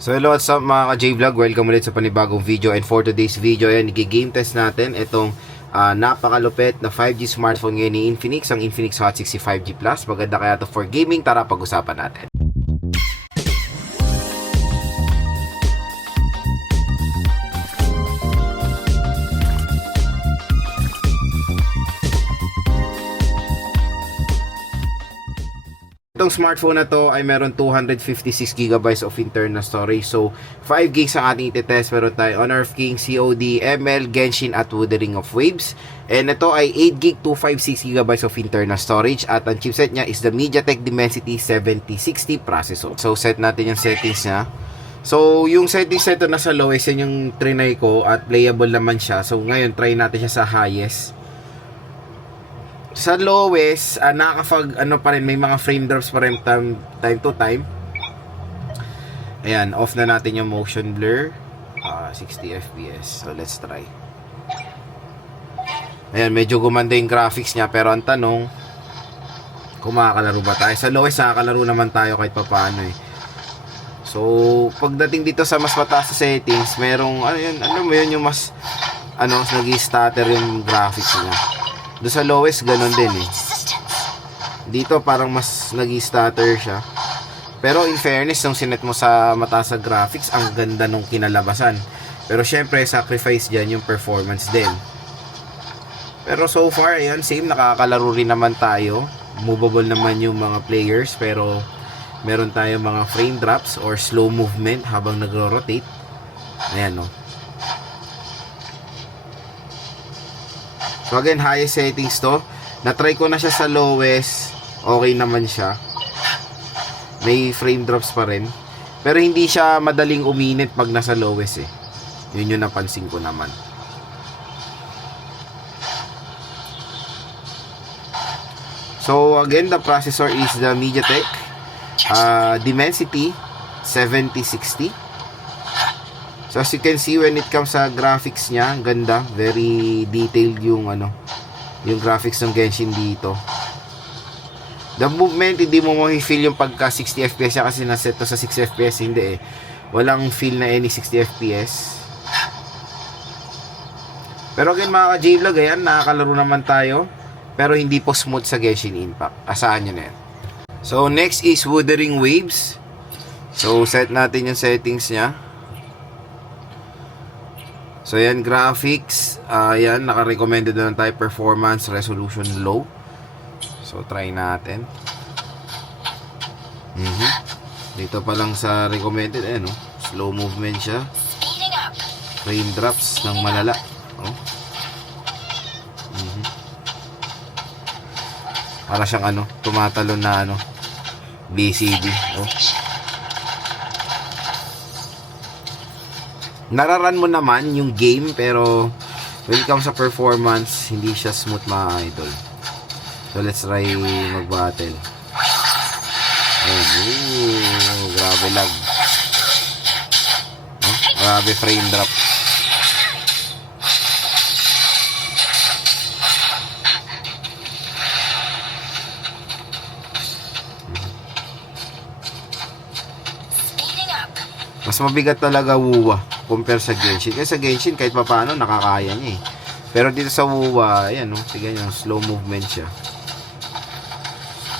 So hello, what's up mga ka-J-Vlog? Welcome ulit sa panibagong video. And for today's video, i-game test natin itong napakalupit na 5G smartphone ngayon ni Infinix, ang Infinix Hot 60 5G Plus. Maganda kaya to for gaming. Tara, pag-usapan natin. Itong smartphone na to ay meron 256GB of internal storage. So 5GB ang ating itetest. Meron tayo Honor of Kings, COD, ML, Genshin at Wuthering of Waves. And ito ay 8GB 256GB of internal storage. At ang chipset niya is the MediaTek Dimensity 7060 processor. So set natin yung settings niya. So yung settings nito nasa lowest, yan yung trinay ko at playable naman siya. So ngayon try natin siya sa highest. Sa lowest, pa rin, may mga frame drops pa rin time to time. Ayan, off na natin yung motion blur. 60 fps. So let's try. Ayan, medyo gumanda yung graphics niya, pero ang tanong, kung makakalaro ba tayo? Sa lowest, nakakalaro naman tayo kahit papaano eh. So pagdating dito sa mas mataas na settings, merong yung mas nag-stutter yung graphics niya. Doon sa lowest, ganun din eh. Dito parang mas nag-stutter siya. Pero in fairness, nung sinet mo sa mataas na graphics, ang ganda nung kinalabasan. Pero syempre, sacrifice dyan yung performance din. Pero so far, ayan, same, nakakalaro rin naman tayo. Movable naman yung mga players, pero meron tayo mga frame drops or slow movement habang nagro-rotate. Ayan, no. So again, highest settings to. Na-try ko na siya sa lowest. Okay naman siya. May frame drops pa rin. Pero hindi siya madaling uminit pag nasa lowest eh. Yun yung napansin ko naman. So again, the processor is the MediaTek Dimensity 7060. So as you can see, when it comes sa graphics niya, ganda, very detailed yung yung graphics ng Genshin dito. The movement, hindi mo ma-feel yung pagka 60 fps niya kasi naset to sa 6 fps, hindi eh. Walang feel na any 60 fps. Pero again mga ka-J-Vlog, ayan, nakakalaro naman tayo. Pero hindi po smooth sa Genshin Impact. Asahan nyo na yan. So next is Wuthering Waves. So set natin yung settings niya. So yan, graphics, yan, naka-recommended na tayo, performance, resolution low. So try natin. Dito pa lang sa recommended, slow movement siya. Frame drops ng malala. Para siyang tumatalon na BCD. Nararan mo naman yung game, pero when it comes sa performance, hindi siya smooth mga idol. So let's try mag-battle. Grabe lag. Grabe frame drop. Mas mabigat talaga WUWA compare sa Genshin. Kasi sa Genshin kahit papaano nakakaya niya eh. Pero dito sa WUWA, ayan tignan nyo, slow movement siya.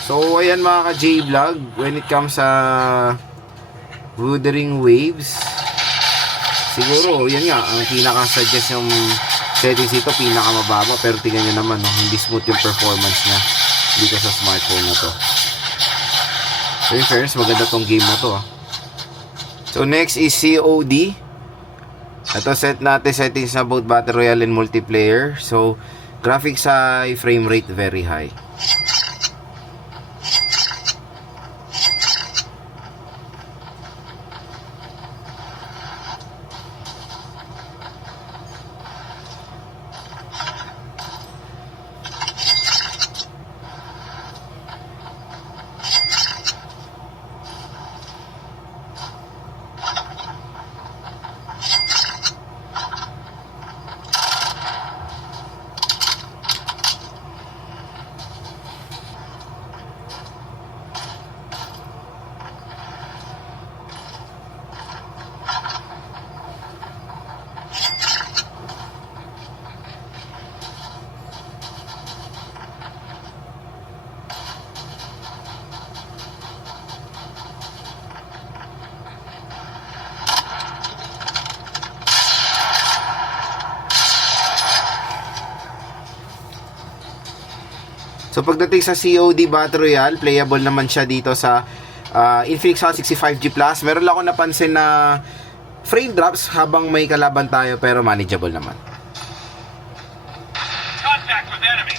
So ayan mga ka-J-Vlog, when it comes sa Wuthering Waves, siguro yan nga ang pinaka-suggest yung settings dito, pinaka-mababa. Pero tingnan nyo naman, hindi smooth yung performance niya dito sa smartphone na to. So in fairness, maganda tong game na to. So next is COD. Ito set natin settings na both Battle Royale and multiplayer. So graphics high, frame rate very high. So pagdating sa COD Battle Royale, playable naman siya dito sa Infinix Hot 65G Plus. Meron lang ako napansin na frame drops habang may kalaban tayo, pero manageable naman. Contact with enemy.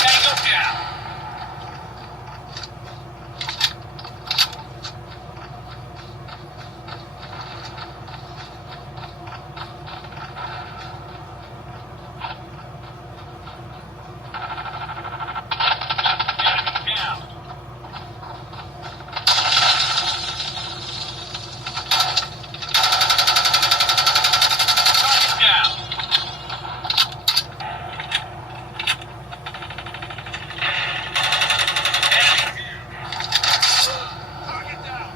Tango down. Enemy down. Target down. Enemy. Target down.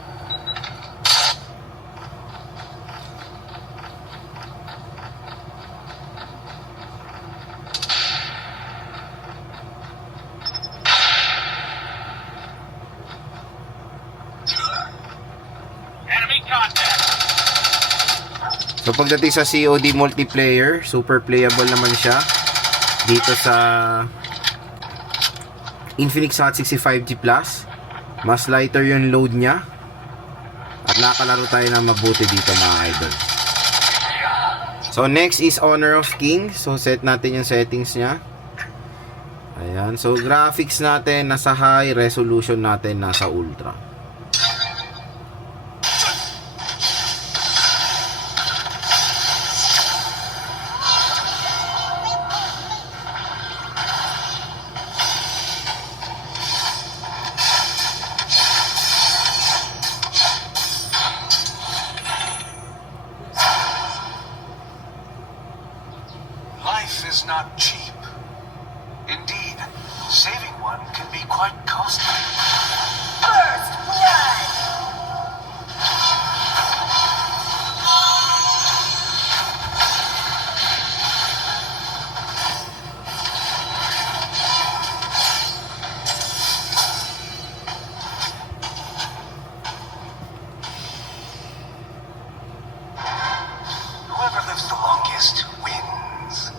Enemy contact. So pagdating sa COD multiplayer, super playable naman siya dito sa Infinix Hot 65G Plus. Mas lighter yung load niya at nakakalaro tayo ng mabuti dito mga idol. So next is Honor of Kings. So set natin yung settings niya. Ayan, so graphics natin nasa high, resolution natin nasa ultra. Life is not cheap. Indeed, saving one can be quite costly. First blood! Whoever lives the longest wins.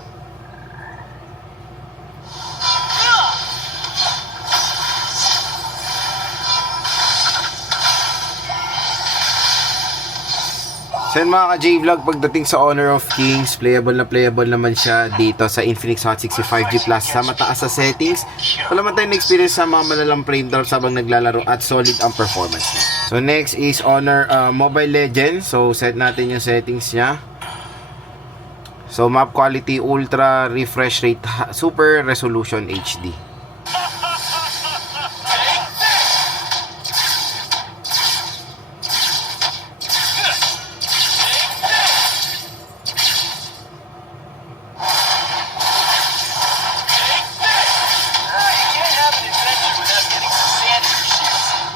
So yun mga ka-J-Vlog, pagdating sa Honor of Kings, playable naman siya dito sa Infinix Hot 65G Plus sa mataas sa settings. Wala man tayong experience sa mga malalang frame drops habang naglalaro at solid ang performance niya. So next is Honor Mobile Legends. So set natin yung settings niya. So map quality ultra, refresh rate super, resolution HD. You can't have an adventure without getting some sand in your shoes.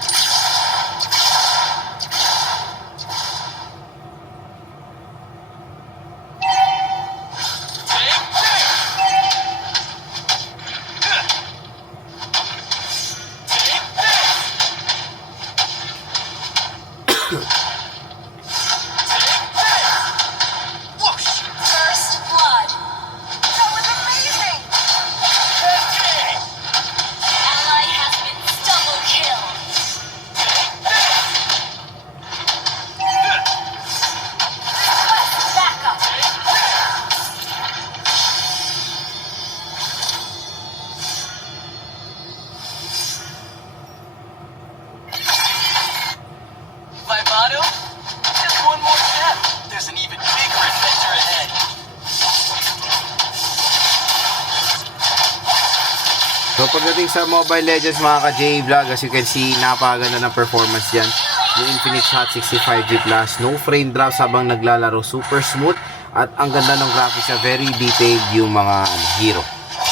Whoosh! First blood! That was amazing! Ally has been double killed! Request backup! Vivado? Just one more step. There's an even bigger adventure ahead. So pagdating sa Mobile Legends mga ka-J-Vlog, as you can see, napakaganda ng performance yan. Yung Infinix Hot 65G Plus, no frame drops habang naglalaro, super smooth. At ang ganda ng graphics na very detailed yung mga hero.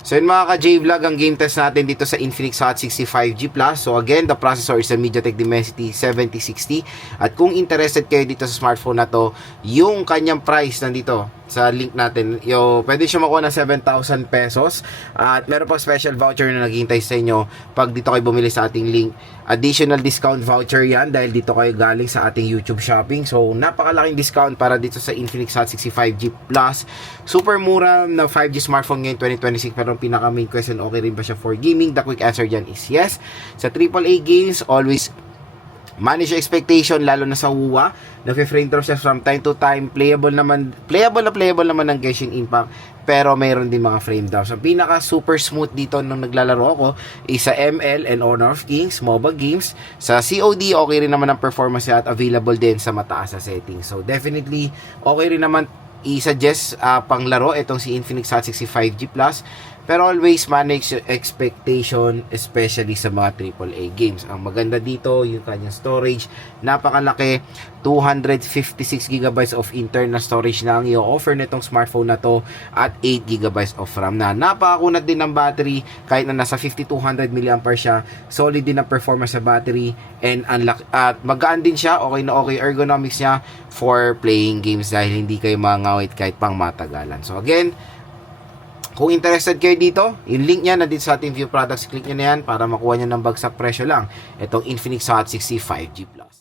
So yun mga ka-J-Vlog, ang game test natin dito sa Infinix Hot 65G Plus. So again, the processor is a MediaTek Dimensity 7060. At kung interested kayo dito sa smartphone na to, yung kanyang price nandito, sa link natin. Pwede siya makuha ng 7,000 pesos. At meron pang special voucher na naghihintay sa inyo pag dito kayo bumili sa ating link. Additional discount voucher yan dahil dito kayo galing sa ating YouTube shopping. So, napakalaking discount para dito sa Infinix Hot 65G Plus. Super mura na 5G smartphone ngayon 2026. Pero ang pinaka main question, okay rin ba siya for gaming? The quick answer dyan is yes. Sa AAA games, always manage your expectation, lalo na sa WUA. Nag-frame drop siya from time to time. Playable naman ng Genshin Impact. Pero mayroon din mga frame drops. Ang pinaka super smooth dito nung naglalaro ako is sa ML and Honor of Kings, MOBA games. Sa COD, okay rin naman ang performance niya at available din sa mataas na settings. So definitely, okay rin naman i-suggest pang laro itong si Infinix Hot 65G Plus. Pero always manage your expectation, especially sa mga AAA games. Ang maganda dito, yung kanyang storage, napakalaki, 256GB of internal storage na ang i-offer nitong smartphone na to at 8GB of RAM na. Napakakunat din ng battery, kahit na nasa 5200 mAh siya, solid din ang performance sa battery, and at magaan din siya, okay na okay ergonomics niya for playing games dahil hindi kayo mangawit kahit pang matagalan. So again, kung interested kayo dito, yung link niya na dito sa ating view products, click nyo na yan para makuha nyo ng bagsak presyo lang itong Infinix Hot 65G Plus.